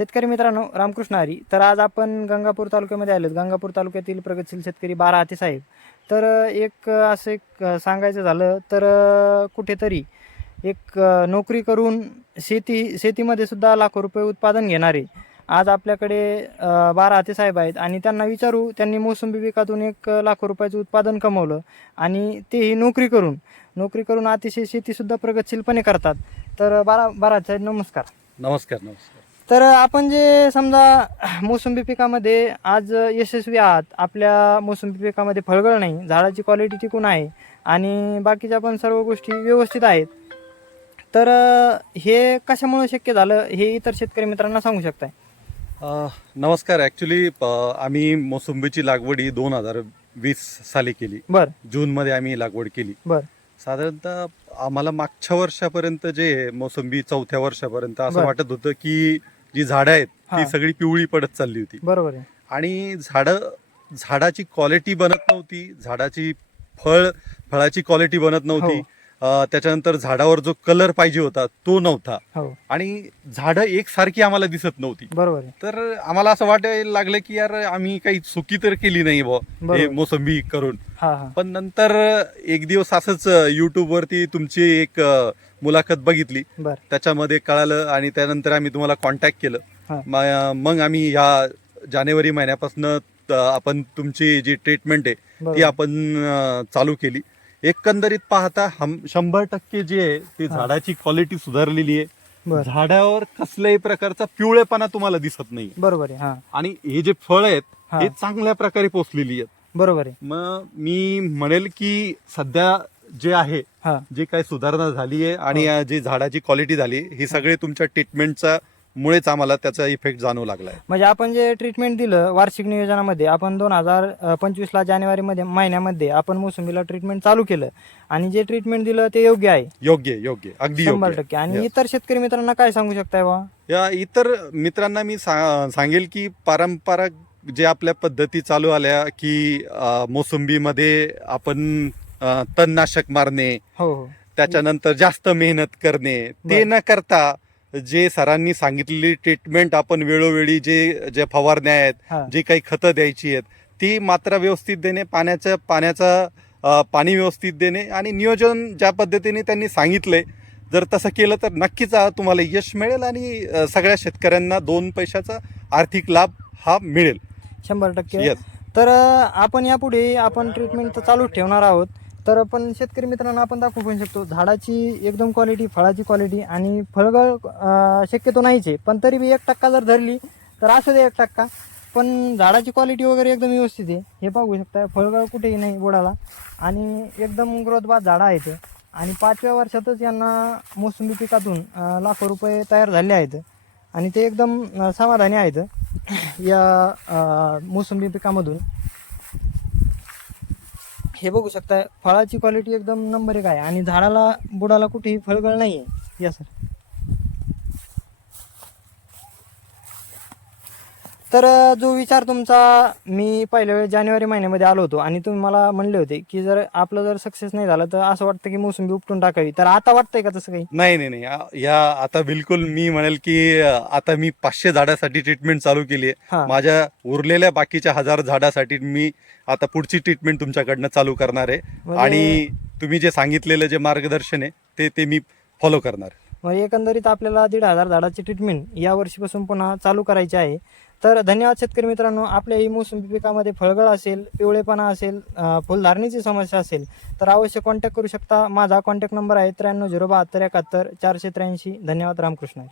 शेतकरी मित्रांनो रामकृष्ण हरी. तर आज आपण गंगापूर तालुक्यामध्ये आलोत. गंगापूर तालुक्यातील प्रगतशील शेतकरी बारा हाती साहेब तर एक असं एक सांगायचं झालं तर कुठेतरी एक नोकरी करून शेती शेतीमध्ये सुद्धा लाखो रुपये उत्पादन घेणारे आज आपल्याकडे बारा हाते साहेब आहेत. आणि त्यांना विचारू त्यांनी मोसंबी पिकातून एक लाखो रुपयाचं उत्पादन कमवलं आणि तेही नोकरी करून नोकरी करून अतिशय शेतीसुद्धा प्रगतशीलपणे करतात. तर बारा बारा साहेब नमस्कार. नमस्कार नमस्कार. तर आपण जे समजा मोसंबी पिकामध्ये आज यशस्वी आहात आपल्या मोसंबी पिकामध्ये फळगळ नाही झाडाची क्वालिटी टिकून आहे आणि बाकीच्या पण सर्व गोष्टी व्यवस्थित आहेत तर हे कशामुळे शक्य झालं हे इतर शेतकरी मित्रांना सांगू शकताय. नमस्कार. ॲक्च्युली आम्ही मोसंबीची लागवड ही दोन हजार वीस साली केली. बर. जूनमध्ये आम्ही लागवड केली. बर. साधारणतः आम्हाला मागच्या वर्षापर्यंत जे मोसंबी चौथ्या वर्षापर्यंत असं. वाटत होतं की जी झाडं आहेत. ती सगळी पिवळी पडत चालली होती बरोबर आहे आणि झाडं झाडाची क्वालिटी बनत नव्हती झाडाची फळ फळाची क्वालिटी बनत नव्हती हो. त्याच्यानंतर झाडावर जो कलर पाहिजे होता तो नव्हता. हो. आणि झाडं एकसारखी आम्हाला दिसत नव्हती. बरोबर आहे. तर आम्हाला असं वाटायला लागलं की यार आम्ही काही चुकी तर केली नाही बुवा हे बरोबर. मोसंबी करून. हा हा. पण नंतर एक दिवस असंच युट्यूब वरती तुमची एक अ, मुलाखत बघितली. बर. त्याच्यामध्ये कळालं आणि त्यानंतर आम्ही तुम्हाला कॉन्टॅक्ट केलं. हा. म- मग आम्ही ह्या जानेवारी महिन्यापासून आपण तुमची जी ट्रीटमेंट आहे ती बरोबर. आपण अ, चालू केली. एकंदरीत पाहता हम शंभर टक्के जे आहे ती. झाडाची क्वालिटी सुधारलेली आहे. बर. झाडावर कसल्याही प्रकारचा पिवळेपणा तुम्हाला दिसत नाही. बरोबर आहे हा. आणि हे जे फळ आहेत हा. हे चांगल्या प्रकारे पोचलेली आहेत. बरोबर आहे. मग मी म्हणेल की सध्या जे आहे हा. जे काही सुधारणा झाली आहे आणि. या जी झाडाची क्वालिटी झाली ही सगळे तुमच्या ट्रीटमेंटचा मुळेच आम्हाला त्याचा इफेक्ट जाणवू लागलाय. म्हणजे आपण जे ट्रीटमेंट दिलं वार्षिक नियोजनामध्ये आपण दोन हजार पंचवीसला जानेवारीमध्ये महिन्यामध्ये आपण मोसंबीला ट्रीटमेंट चालू केलं. आणि जे ट्रीटमेंट दिलं ते योग्य आहे. योग्य योग्य. अगदी शंभर योग्य टक्के. आणि Yes. इतर शेतकरी मित्रांना काय सांगू शकताय बा या इतर मित्रांना मी सा- सांगेल की पारंपरिक जे आपल्या पद्धती चालू आल्या की अ, मोसंबीमध्ये आपण अ, तणनाशक मारणे हो हो. त्याच्यानंतर जास्त मेहनत करणे ते बर. न करता जे सरांनी सांगितलेली ट्रीटमेंट आपण वेळोवेळी जे जे फवारण्या आहेत जी काही खतं द्यायची आहेत ती मात्रा व्यवस्थित देणे पाण्याच्या पाण्याचा पाणी व्यवस्थित देणे आणि नियोजन ज्या पद्धतीने त्यांनी सांगितलंय जर तसं केलं तर नक्कीच तुम्हाला यश मिळेल आणि सगळ्या शेतकऱ्यांना दोन पैशाचा आर्थिक लाभ हा मिळेल. शंभर टक्के. तर आपण यापुढे आपण ट्रीटमेंट तर चालूच ठेवणार आहोत. तर आपण शेतकरी मित्रांना आपण दाखवू पण शकतो झाडाची एकदम क्वालिटी फळाची क्वालिटी आणि फळगळ शक्यतो नाहीच आहे. पण तरी बी एक टक्का जर धरली तर असू दे एक टक्का. पण झाडाची क्वालिटी वगैरे एकदम व्यवस्थित आहे. हे पाहू शकता फळगळ कुठेही नाही बुडाला. आणि एकदम ग्रोथबाद झाडं आहेत. आणि पाचव्या वर्षातच यांना मोसंबी पिकातून लाखो रुपये तयार झाले आहेत. आणि ते एकदम समाधानी आहेत. या मोसंबी पिकामधून. हे बघू शकता फळाची क्वालिटी एकदम नंबर एक आहे. आणि झाडाला बुडाला कुठेही फळगळ नाही आहे या सर तर जो विचार तुमचा मी पहिल्या वेळेस जानेवारी महिन्यामध्ये आलो होतो आणि तुम्ही मला म्हणले होते की जर आपलं जर सक्सेस नाही झालं तर असं वाटतं की मोसंबी उपटून टाकावी. तर आता वाटतंय का तसं काही? नाही नाही नाही. या- या आता बिलकुल मी म्हणेल की आता मी पाचशे झाडासाठी ट्रीटमेंट चालू केली आहे. माझ्या उरलेल्या बाकीच्या हजार झाडासाठी मी आता पुढची ट्रीटमेंट तुमच्याकडनं चालू करणार आहे. म्हणजे- आणि तुम्ही जे सांगितलेलं जे मार्गदर्शन आहे ते ते मी फॉलो करणार मग एकंदरीत आपल्याला दीड हजार झाडाची ट्रीटमेंट या वर्षीपासून पुन्हा चालू करायची आहे. तर धन्यवाद शेतकरी मित्रांनो. आपल्या ही मोसंबी पिकामध्ये फळगळ असेल पिवळेपणा असेल फुलधारणीची समस्या असेल तर अवश्य कॉन्टॅक्ट करू शकता. माझा कॉन्टॅक्ट नंबर आहे त्र्याण्णव झिरो बहात्तर एकाहत्तर चारशे त्र्याऐंशी. धन्यवाद. रामकृष्ण.